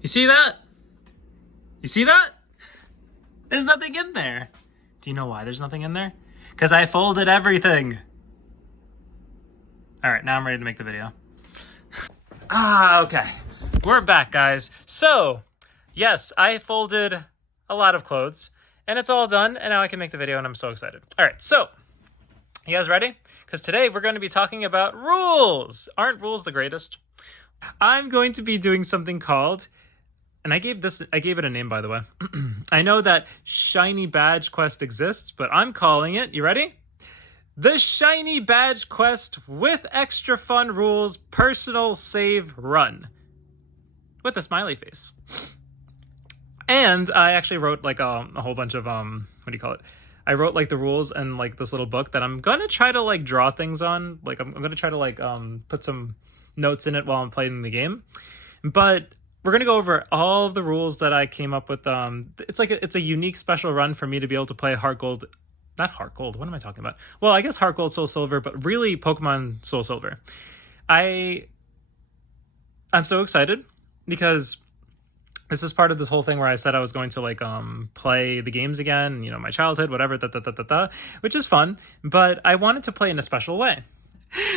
You see that? You see that? There's nothing in there. Do you know why there's nothing in there? Because I folded everything. All right, now I'm ready to make the video. Okay. We're back, guys. So, yes, I folded a lot of clothes, and it's all done, and now I can make the video, and I'm so excited. All right, so, you guys ready? Because today we're going to be talking about rules. Aren't rules the greatest? I'm going to be doing something called, and I gave it a name, by the way. I know that Shiny Badge Quest exists, but I'm calling it, you ready? The Shiny Badge Quest with extra fun rules personal save run. With a smiley face. And I actually wrote like a whole bunch of, what do you call it? I wrote like the rules and like this little book that I'm going to try to like draw things on. Like I'm going to try to like put some notes in it while I'm playing the game. But we're going to go over all of the rules that I came up with. It's a unique special run for me to be able to play Heart Gold. Not Heart Gold. What am I talking about? Well, I guess Heart Gold, Soul Silver, but really Pokemon Soul Silver. I'm so excited because this is part of this whole thing where I said I was going to like play the games again, you know, my childhood, whatever, which is fun, but I wanted to play in a special way.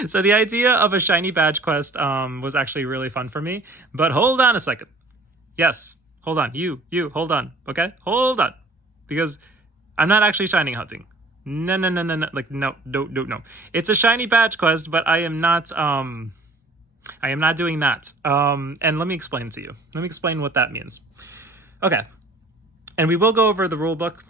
So the idea of a Shiny Badge Quest was actually really fun for me, but hold on a second. Yes, hold on. You, hold on, okay? Hold on. Because I'm not actually shiny hunting. No. Like, no. It's a Shiny Badge Quest, but I am not doing that. And let me explain to you. Let me explain what that means. Okay. And we will go over the rule book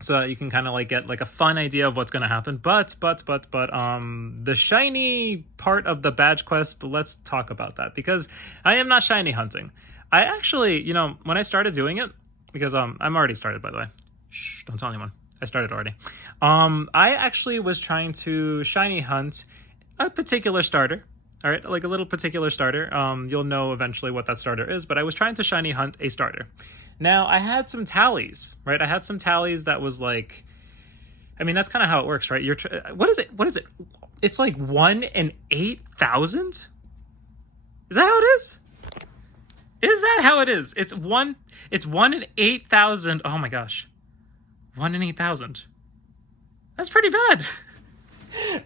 so that you can kind of like get like a fun idea of what's going to happen. But the shiny part of the badge quest, let's talk about that because I am not shiny hunting. I actually, you know, when I started doing it, because I'm already started, by the way. Shh, don't tell anyone. I started already. I actually was trying to shiny hunt a particular starter. All right, like a little particular starter. You'll know eventually what that starter is, but I was trying to shiny hunt a starter. Now, I had some tallies, right? I had some tallies that was like, I mean, that's kind of how it works, right? What is it? It's like 1 in 8,000? Is that how it is? Is that how it is? It's 1 in 8,000. Oh my gosh. 1 in 8,000. That's pretty bad.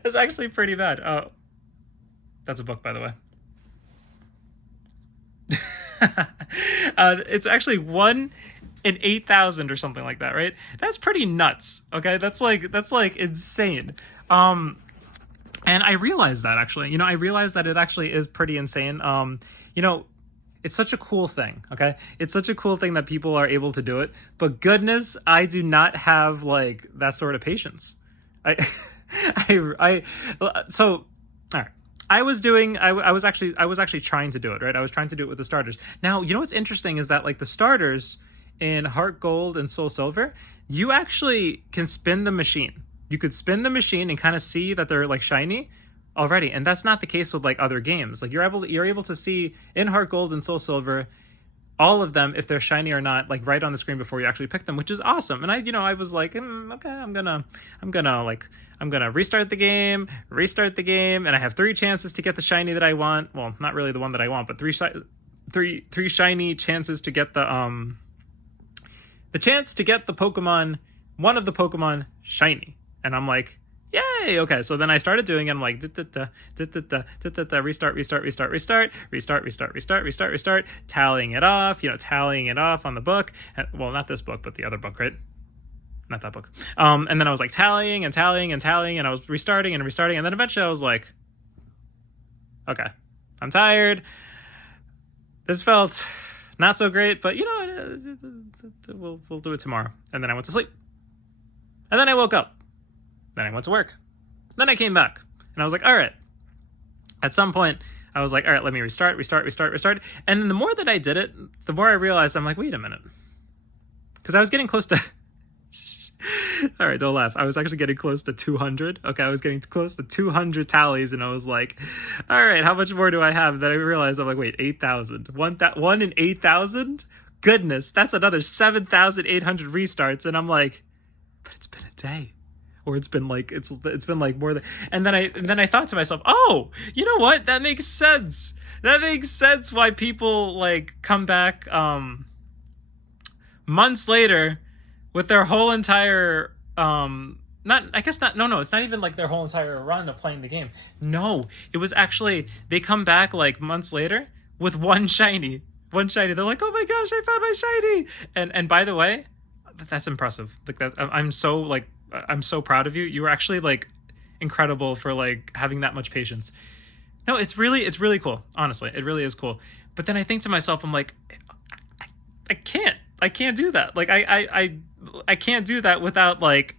That's actually pretty bad. Oh, that's a book, by the way. It's actually 1 in 8,000 or something like that, right? That's pretty nuts. Okay, that's like insane. And I realized that actually, you know, I realized that it actually is pretty insane. You know, it's such a cool thing. Okay, it's such a cool thing that people are able to do it. But goodness, I do not have like that sort of patience. So all right. I was actually trying to do it, right? I was trying to do it with the starters. Now, you know what's interesting is that like the starters in Heart Gold and Soul Silver, you actually can spin the machine. You could spin the machine and kind of see that they're like shiny already. And that's not the case with like other games. Like you're able to see in Heart Gold and Soul Silver all of them if they're shiny or not, like right on the screen before you actually pick them, which is awesome. And I was like, okay, I'm gonna restart the game, and I have 3 chances to get the shiny that I want. Well, not really the one that I want, but three shiny chances to get the chance to get the Pokemon, one of the Pokemon shiny. And I'm like, yay, okay. So then I started doing it. I'm like, restart, tallying it off, on the book. Well, not this book, but the other book, right? Not that book. And then I was like tallying, and I was restarting. And then eventually I was like, okay, I'm tired. This felt not so great, but you know, we'll do it tomorrow. And then I went to sleep. And then I woke up. Then I went to work. Then I came back. And I was like, all right. At some point, I was like, all right, let me restart. And then the more that I did it, the more I realized, I'm like, wait a minute. Because I was getting close to... All right, don't laugh. I was actually getting close to 200. Okay, I was getting close to 200 tallies, and I was like, all right, how much more do I have? Then I realized, I'm like, wait, 8,000. 1 in 8,000? Goodness, that's another 7,800 restarts. And I'm like, but it's been a day. Or it's been like more than, and then I thought to myself, oh, you know what? That makes sense. that makes sense why people like come back months later with their whole entire not I guess not no, it's not even like their whole entire run of playing the game. No, it was actually they come back like months later with one shiny. One shiny. They're like, "Oh my gosh, I found my shiny." And by the way, that's impressive. Like that I'm so like I'm so proud of you. You were actually like incredible for like having that much patience. No, it's really cool. Honestly, it really is cool. But then I think to myself, I'm like, I can't do that. Like I can't do that without like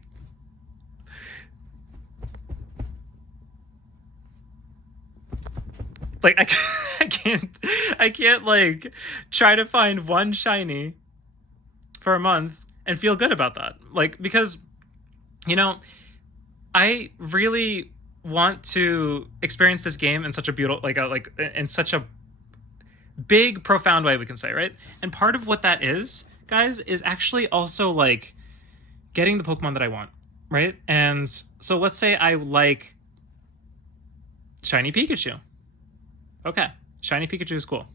I can't like try to find one shiny for a month and feel good about that. Like because you know, I really want to experience this game in such a beautiful like in such a big profound way, we can say, right? And part of what that is, guys, is actually also like getting the Pokemon that I want, right? And so let's say I like shiny Pikachu. Okay, shiny Pikachu is cool.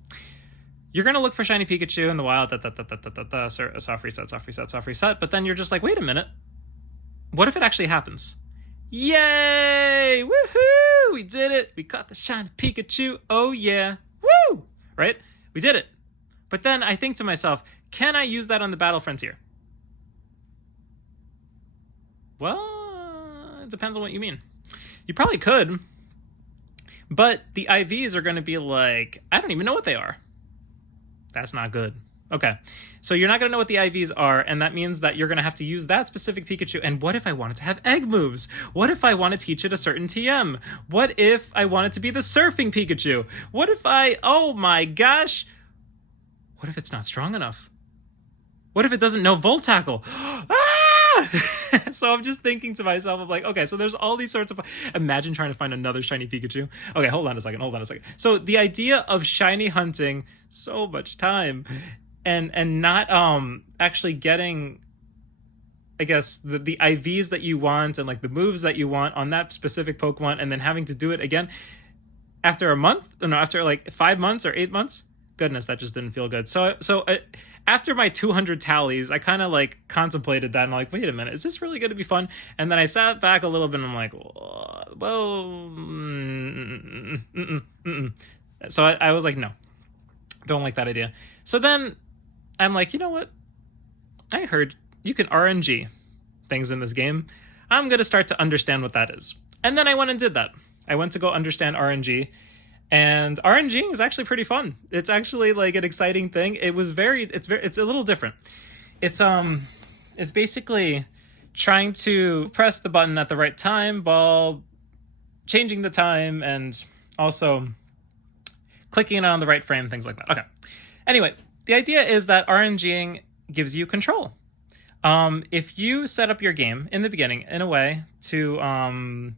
You're gonna look for shiny Pikachu in the wild, soft reset, but then you're just like, wait a minute, what if it actually happens? Yay! Woohoo! We did it! We caught the shiny Pikachu. Oh yeah! Woo! Right? We did it. But then I think to myself, can I use that on the Battle Frontier? Well, it depends on what you mean. You probably could, but the IVs are going to be like, I don't even know what they are. That's not good. Okay, so you're not going to know what the IVs are, and that means that you're going to have to use that specific Pikachu. And what if I wanted to have egg moves? What if I want to teach it a certain TM? What if I want it to be the surfing Pikachu? What if oh my gosh, what if it's not strong enough? What if it doesn't know Volt Tackle? So I'm just thinking to myself, I'm like, okay, so there's all these sorts of... Imagine trying to find another shiny Pikachu. Okay, hold on a second. So the idea of shiny hunting, so much time, and not actually getting, I guess, the IVs that you want and like the moves that you want on that specific Pokemon, and then having to do it again after a month, no, after like 5 months or 8 months. Goodness, that just didn't feel good. So after my 200 tallies, I kind of like contemplated that, and I'm like, wait a minute, is this really going to be fun? And then I sat back a little bit, and I'm like, well, So I was like, no, don't like that idea. So then I'm like, you know what? I heard you can RNG things in this game. I'm going to start to understand what that is. And then I went and did that. I went to go understand RNG. And RNGing is actually pretty fun. It's actually like an exciting thing. It's a little different. It's basically trying to press the button at the right time while changing the time and also clicking it on the right frame, things like that. Okay. Anyway, the idea is that RNGing gives you control. If you set up your game in the beginning in a way to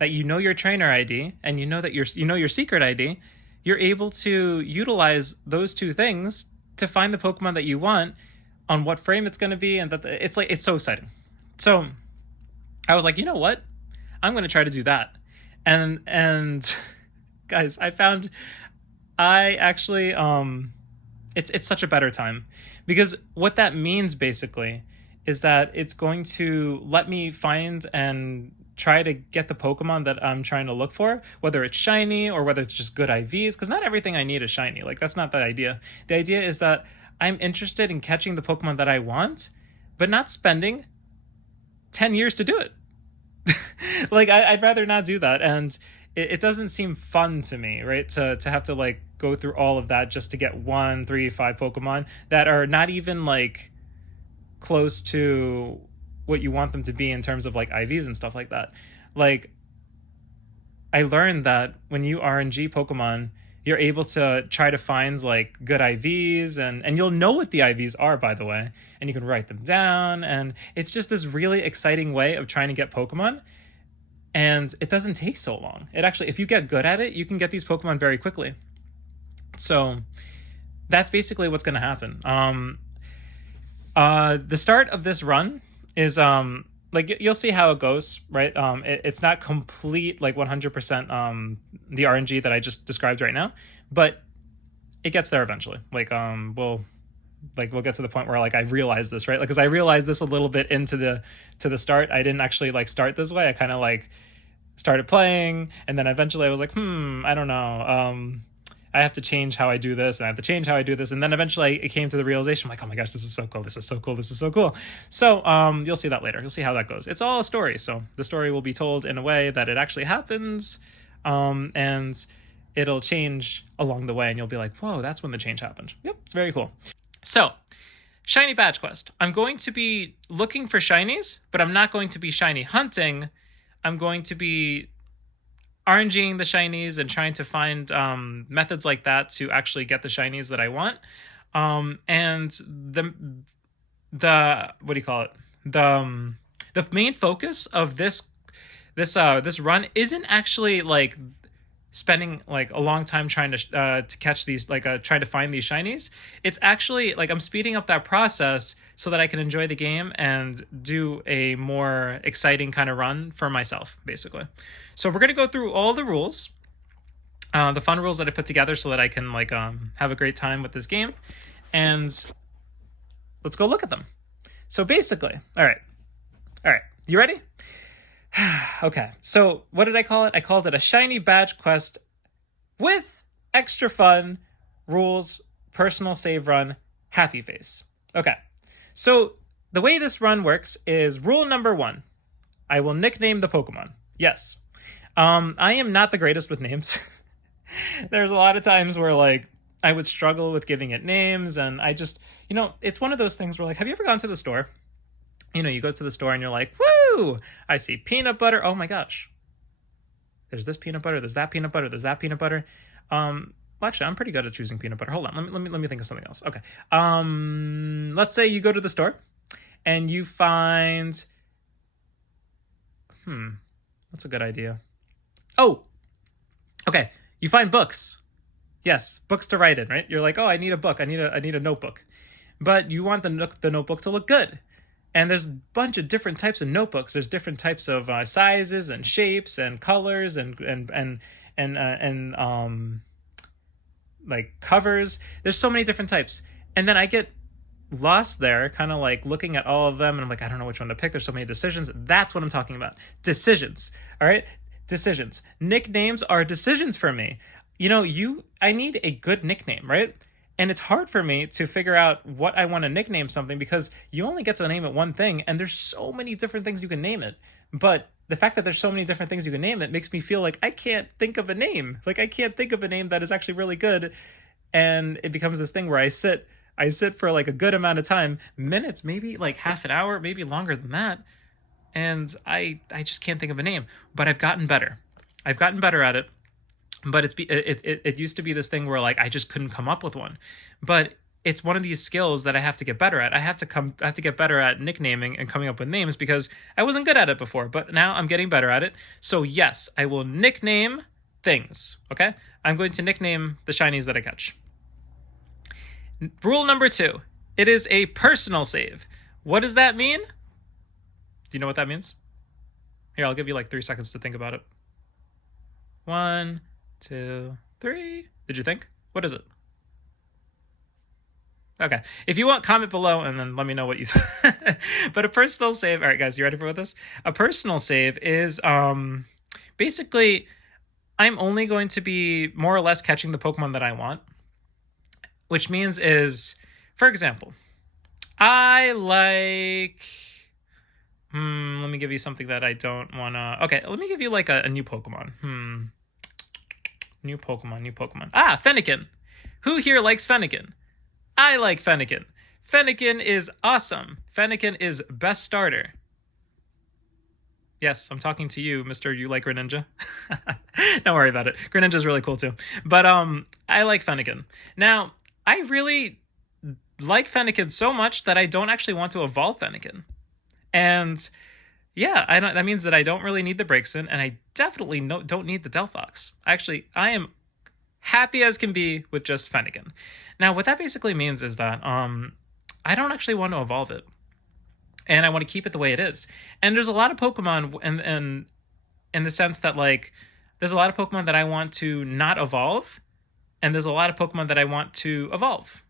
that you know your trainer ID and you know that your secret ID, you're able to utilize those two things to find the Pokemon that you want on what frame it's going to be, and it's so exciting. So I was like, you know what? I'm going to try to do that. And guys, I actually it's such a better time, because what that means basically is that it's going to let me find and try to get the Pokemon that I'm trying to look for, whether it's shiny or whether it's just good IVs, because not everything I need is shiny. Like, that's not the idea. The idea is that I'm interested in catching the Pokemon that I want, but not spending 10 years to do it. Like, I'd rather not do that. And it doesn't seem fun to me, right? To have to like go through all of that just to get 1, 3, 5 Pokemon that are not even like close to what you want them to be in terms of like IVs and stuff like that. Like, I learned that when you RNG Pokemon, you're able to try to find like good IVs, and you'll know what the IVs are, by the way, and you can write them down, and it's just this really exciting way of trying to get Pokemon. And it doesn't take so long. It actually, if you get good at it, you can get these Pokemon very quickly. So that's basically what's going to happen. The start of this run is like you'll see how it goes, right? It's not complete like 100% the RNG that I just described right now, but it gets there eventually. We'll get to the point where like I realized this, right? Like, because I realized this a little bit into the start. I didn't actually like start this way. I kind of like started playing, and then eventually I was like, I don't know. I have to change how I do this, and I have to change how I do this, and then eventually it came to the realization, I'm like, oh my gosh, this is so cool, this is so cool, this is so cool. So you'll see that later. You'll see how that goes. It's all a story, so the story will be told in a way that it actually happens, and it'll change along the way, and you'll be like, whoa, that's when the change happened. Yep, it's very cool. So, shiny badge quest. I'm going to be looking for shinies, but I'm not going to be shiny hunting. I'm going to be RNGing the shinies and trying to find methods like that to actually get the shinies that I want. And the what do you call it? The main focus of this run isn't actually like spending like a long time trying to catch these, like trying to find these shinies. It's actually like I'm speeding up that process so that I can enjoy the game and do a more exciting kind of run for myself, basically. So we're gonna go through all the rules, the fun rules that I put together so that I can like have a great time with this game, and let's go look at them. So basically, all right, you ready? Okay, so what did I call it? I called it a shiny badge quest with extra fun rules, personal save run, happy face. Okay, so the way this run works is rule number 1. I will nickname the Pokemon. Yes. I am not the greatest with names. There's a lot of times where like I would struggle with giving it names, and I just, it's one of those things where like, have you ever gone to the store? You go to the store and you're like, woo, I see peanut butter. Oh my gosh. There's this peanut butter, there's that peanut butter, there's that peanut butter. Well, actually, I'm pretty good at choosing peanut butter. Hold on, let me think of something else. Okay. Let's say you go to the store and you find that's a good idea. Oh, okay. You find books. Yes, books to write in, right? You're like, oh, I need a book. I need a notebook. But you want the notebook to look good. And there's a bunch of different types of notebooks. There's different types of sizes and shapes and colors and like covers. There's so many different types. And then I get lost there, kind of like looking at all of them, and I'm like, I don't know which one to pick. There's so many decisions. That's what I'm talking about. Decisions. All right? Decisions. Nicknames are decisions for me. I need a good nickname, right? And it's hard for me to figure out what I want to nickname something because you only get to name it one thing, and there's so many different things you can name it. But the fact that there's so many different things you can name it makes me feel like I can't think of a name. Like I can't think of a name that is actually really good. And it becomes this thing where I sit for like a good amount of time, minutes, maybe like half an hour, maybe longer than that. And I just can't think of a name, but I've gotten better. I've gotten better at it. But it used to be this thing where like I just couldn't come up with one. But it's one of these skills that I have to get better at. I have to get better at nicknaming and coming up with names because I wasn't good at it before, but now I'm getting better at it. So yes, I will nickname things, okay? I'm going to nickname the shinies that I catch. Rule number 2, it is a personal save. What does that mean? Do you know what that means? Here, I'll give you like 3 seconds to think about it. 1, 2, 3. Did you think? What is it? Okay. If you want, comment below and then let me know what you think. But a personal save. All right, guys, you ready for this? A personal save is basically I'm only going to be more or less catching the Pokemon that I want, which means is, for example, I like. Let me give you something that I don't want to. Okay, let me give you like a new Pokemon. New Pokemon. Ah, Fennekin. Who here likes Fennekin? I like Fennekin. Fennekin is awesome. Fennekin is best starter. Yes, I'm talking to you, Mr. You like Greninja. Don't worry about it. Greninja's really cool too. But I like Fennekin. Now, I really like Fennekin so much that I don't actually want to evolve Fennekin. And yeah, that means that I don't really need the Braixen, and I definitely don't need the Delphox. Actually, I am happy as can be with just Fennekin. Now, what that basically means is that I don't actually want to evolve it. and I want to keep it the way it is. And there's a lot of Pokemon, and in the sense that like there's a lot of Pokemon that I want to not evolve, and there's a lot of Pokemon that I want to evolve.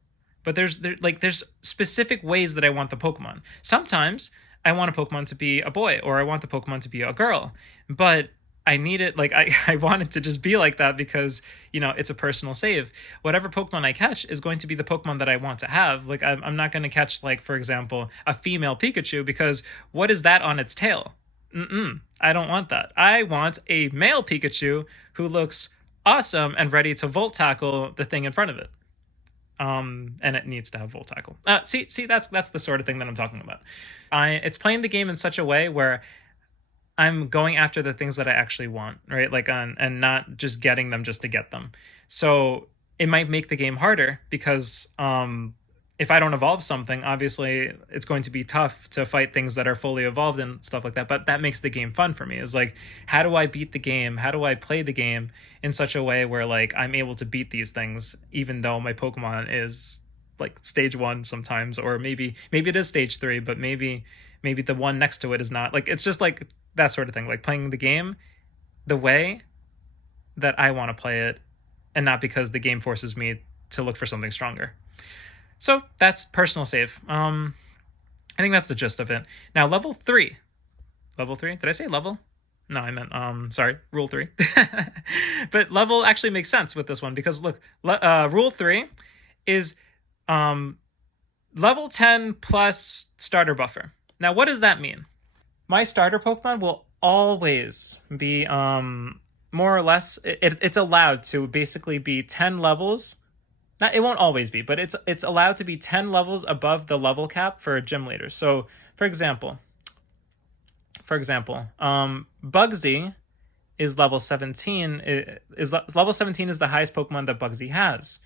But there's specific ways that I want the Pokemon. Sometimes I want a Pokemon to be a boy, or I want the Pokemon to be a girl. But I need it, like I want it to just be like that because, you know, it's a personal save. Whatever Pokemon I catch is going to be the Pokemon that I want to have. Like I'm not going to catch, like, for example, a female Pikachu, because what is that on its tail? I don't want that. I want a male Pikachu who looks awesome and ready to volt tackle the thing in front of it. And it needs to have volt tackle. See, that's the sort of thing that I'm talking about. It's playing the game in such a way where I'm going after the things that I actually want, right? Like, and not just getting them just to get them. So it might make the game harder because if I don't evolve something, obviously it's going to be tough to fight things that are fully evolved and stuff like that. But that makes the game fun for me. Is like, how do I beat the game? How do I play the game in such a way where like I'm able to beat these things, even though my Pokemon is like stage 1 sometimes, or maybe it is stage 3, but maybe the one next to it is not. Like, it's just like that sort of thing, like playing the game the way that I want to play it, and not because the game forces me to look for something stronger. So that's personal save. I think that's the gist of it. Now, level 3. Did I say level? No, I meant sorry, rule 3. But level actually makes sense with this one, because look, rule 3 is level 10 plus starter buffer. Now, what does that mean? My starter Pokemon will always be more or less, it's allowed to basically be 10 levels. Not, it won't always be, but it's allowed to be 10 levels above the level cap for gym leaders. So for example, Bugsy is level 17. Level 17 is the highest Pokemon that Bugsy has.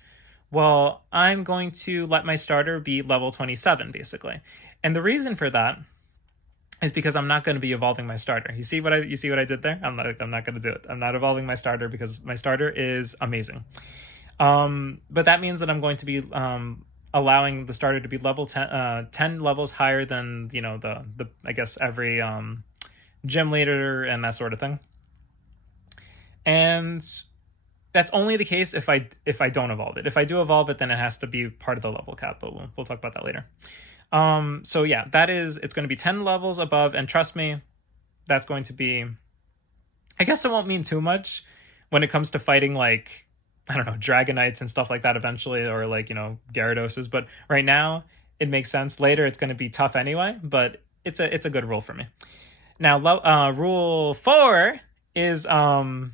Well, I'm going to let my starter be level 27 basically. And the reason for that is because I'm not going to be evolving my starter. You see what I did there? I'm not going to do it. I'm not evolving my starter because my starter is amazing. But that means that I'm going to be allowing the starter to be level 10 levels higher than, you know, the I guess every gym leader and that sort of thing. And that's only the case if I don't evolve it. If I do evolve it, then it has to be part of the level cap, but we'll talk about that later. So yeah, it's going to be 10 levels above, and trust me, that's going to be, I guess it won't mean too much when it comes to fighting, like, I don't know, Dragonites and stuff like that eventually, or like, you know, Gyarados, but right now it makes sense. Later it's going to be tough anyway, but it's a good rule for me. Now, rule 4 is the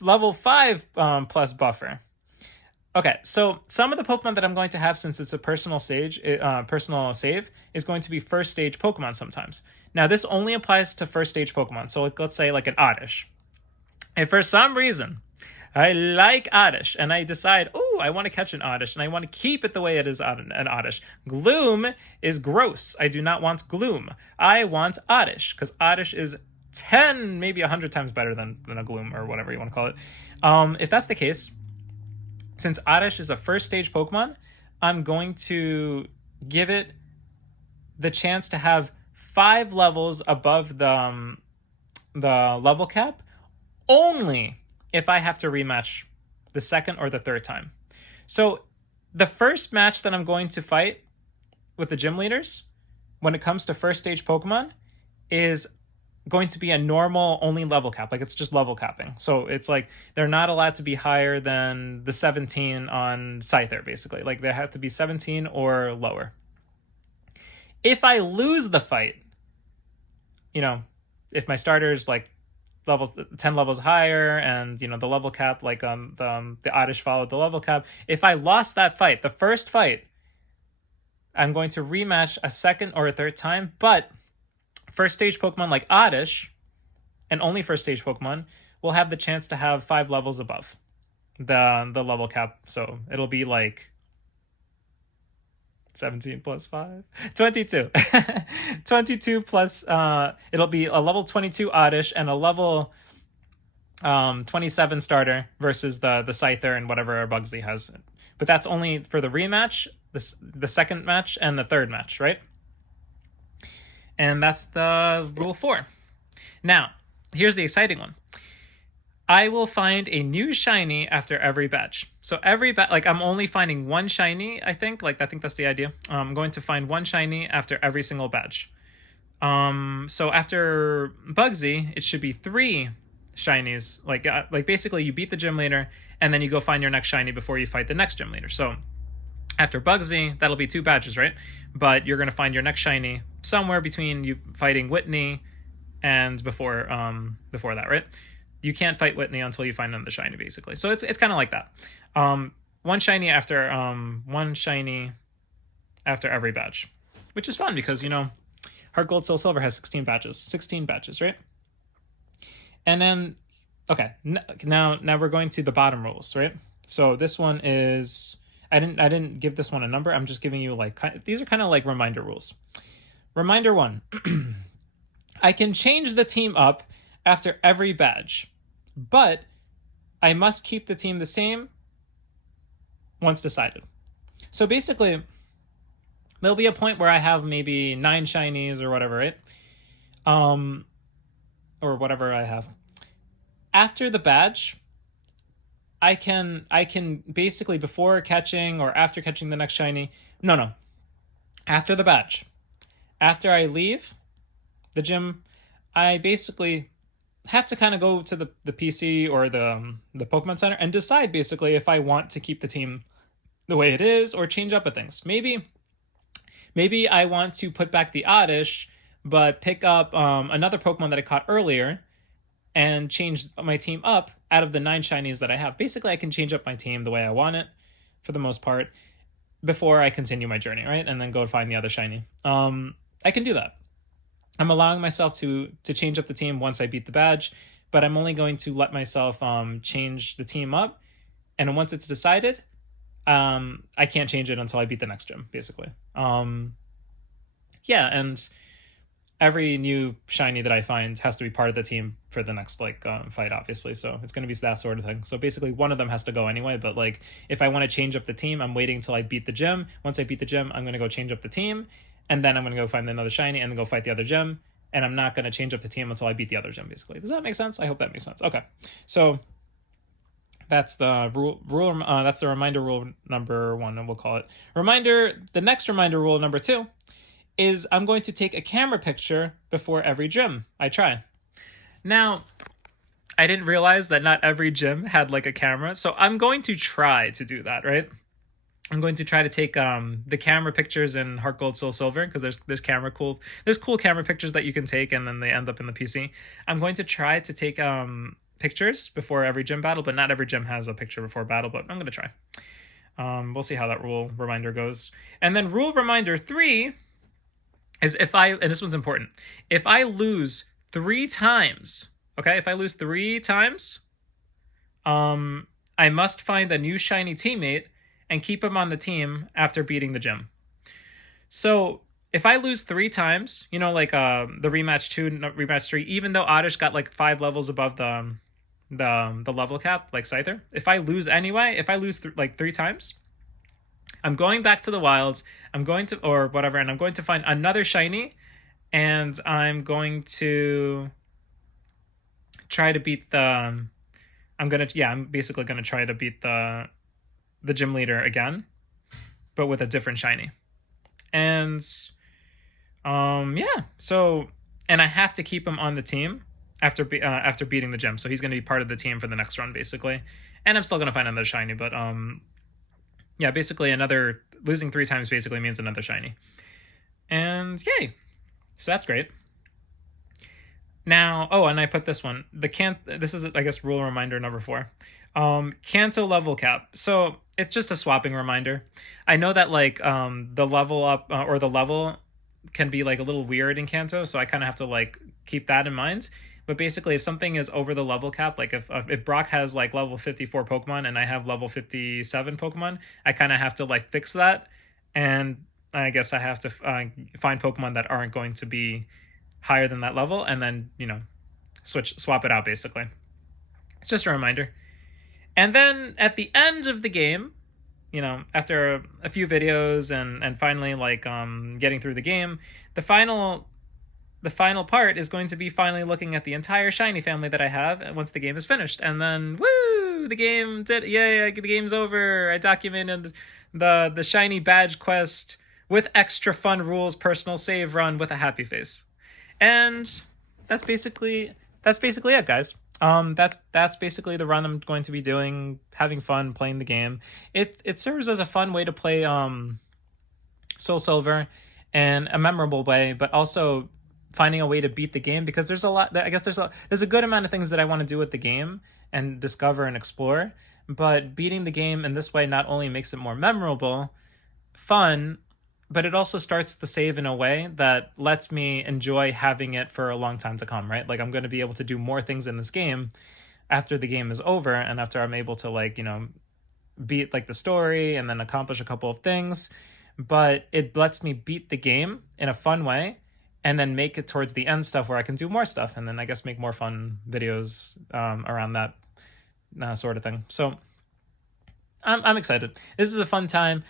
level 5 plus buffer. Okay, so some of the Pokemon that I'm going to have, since it's a personal save, is going to be first stage Pokemon sometimes. Now, this only applies to first stage Pokemon. So let's say like an Oddish. If for some reason I like Oddish and I decide, oh, I want to catch an Oddish and I want to keep it the way it is an Oddish. Gloom is gross. I do not want Gloom. I want Oddish, because Oddish is 10, maybe 100 times better than a Gloom, or whatever you want to call it. If that's the case, since Oddish is a first stage Pokemon, I'm going to give it the chance to have 5 levels above the level cap, only if I have to rematch the second or the third time. So the first match that I'm going to fight with the gym leaders, when it comes to first stage Pokemon, is going to be a normal only level cap. Like, it's just level capping. So it's like they're not allowed to be higher than the 17 on Scyther, basically. Like, they have to be 17 or lower. If I lose the fight, you know, if my starter's like level 10 levels higher, and, you know, the level cap, like the Oddish followed the level cap, if I lost that fight, the first fight, I'm going to rematch a second or a third time. But first stage Pokemon like Oddish, and only first stage Pokemon, will have the chance to have 5 levels above the level cap. So it'll be like 17 plus 5, 22. 22 plus, it'll be a level 22 Oddish and a level 27 starter versus the Scyther and whatever Bugsy has. But that's only for the rematch, the second match, and the third match, right? And that's the rule 4. Now, here's the exciting one. I will find a new shiny after every batch. So every like I'm only finding one shiny, I think. Like I think that's the idea. I'm going to find one shiny after every single batch. So after Bugsy, it should be 3 shinies. Like basically you beat the gym leader and then you go find your next shiny before you fight the next gym leader. So after Bugsy, that'll be 2 batches, right? But you're gonna find your next shiny somewhere between you fighting Whitney and before that, right? You can't fight Whitney until you find another shiny, basically. So it's kind of like that. One shiny after every batch, which is fun because Heart Gold Soul Silver has 16 batches, right? And then okay, now we're going to the bottom rules, right? So this one is I didn't give this one a number. I'm just giving you these are kind of like reminder rules. Reminder 1. I can change the team up after every badge, but I must keep the team the same once decided. So basically, there'll be a point where I have maybe 9 shinies or whatever, right? Or whatever I have. After the badge, I can basically before catching or after catching the next shiny. No. After the badge. After I leave the gym, I basically have to kind of go to the PC or the Pokemon Center and decide basically if I want to keep the team the way it is or change up things. Maybe I want to put back the Oddish, but pick up another Pokemon that I caught earlier and change my team up out of the 9 shinies that I have. Basically, I can change up my team the way I want it, for the most part, before I continue my journey, right? And then go find the other shiny. I can do that. I'm allowing myself to change up the team once I beat the badge, but I'm only going to let myself change the team up. And once it's decided, I can't change it until I beat the next gym, basically. Yeah, and every new shiny that I find has to be part of the team for the next fight, obviously. So it's going to be that sort of thing. So basically, one of them has to go anyway. But if I want to change up the team, I'm waiting until I beat the gym. Once I beat the gym, I'm going to go change up the team, and then I'm going to go find another shiny and then go fight the other gym. And I'm not going to change up the team until I beat the other gym. Basically, does that make sense? I hope that makes sense. Okay, so that's the rule. That's the reminder rule number 1, and we'll call it reminder. The next reminder rule number 2 is I'm going to take a camera picture before every gym I try. Now, I didn't realize that not every gym had a camera, so I'm going to try to do that, right? I'm going to try to take the camera pictures in Heart Gold Soul Silver because there's cool camera pictures that you can take and then they end up in the PC. I'm going to try to take pictures before every gym battle, but not every gym has a picture before battle, but I'm going to try. We'll see how that rule reminder goes. And then rule reminder 3 is and this one's important, if I lose 3 times, okay, if I lose 3 times, I must find a new shiny teammate and keep him on the team after beating the gym. So if I lose 3 times, the rematch 2, rematch 3, even though Oddish got 5 levels above the level cap, like Scyther, if I lose anyway, if I lose 3 times, I'm going back to the wilds, and I'm going to find another shiny, and I'm going to try to beat I'm basically going to try to beat the gym leader again, but with a different shiny. And so and I have to keep him on the team after beating the gym, so he's going to be part of the team for the next run, basically. And I'm still going to find another shiny, but basically losing 3 times basically means another shiny. And yay. So that's great. Now, and I put this one. This is, I guess, rule reminder number 4. Kanto level cap. So it's just a swapping reminder. I know that the level up or the level can be a little weird in Kanto, so I kind of have to keep that in mind. But basically, if something is over the level cap, if Brock has level 54 Pokemon and I have level 57 Pokemon, I kind of have to fix that. And I guess I have to find Pokemon that aren't going to be higher than that level, and then swap it out, basically. It's just a reminder. And then at the end of the game, after a few videos and finally getting through the game, the final the final part is going to be finally looking at the entire shiny family that I have once the game is finished. And then, woo, the game did, yay, the game's over. I documented the shiny badge quest with extra fun rules, personal save run with a happy face. And that's basically it, guys. That's basically the run I'm going to be doing, having fun playing the game. It serves as a fun way to play Soul Silver in a memorable way, but also finding a way to beat the game, because there's a lot that I guess there's a good amount of things that I want to do with the game and discover and explore, but beating the game in this way not only makes it more memorable, fun, but it also starts the save in a way that lets me enjoy having it for a long time to come, right? Like I'm going to be able to do more things in this game after the game is over and after I'm able to, like, beat like the story and then accomplish a couple of things, but it lets me beat the game in a fun way and then make it towards the end stuff where I can do more stuff and then I guess make more fun videos around that sort of thing. So I'm excited. This is a fun time.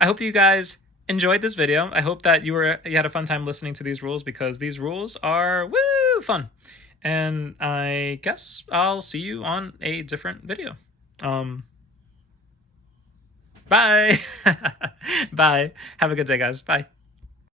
I hope you guys enjoyed this video. I hope that you had a fun time listening to these rules, because these rules are fun. And I guess I'll see you on a different video. Bye. Bye. Have a good day, guys. Bye.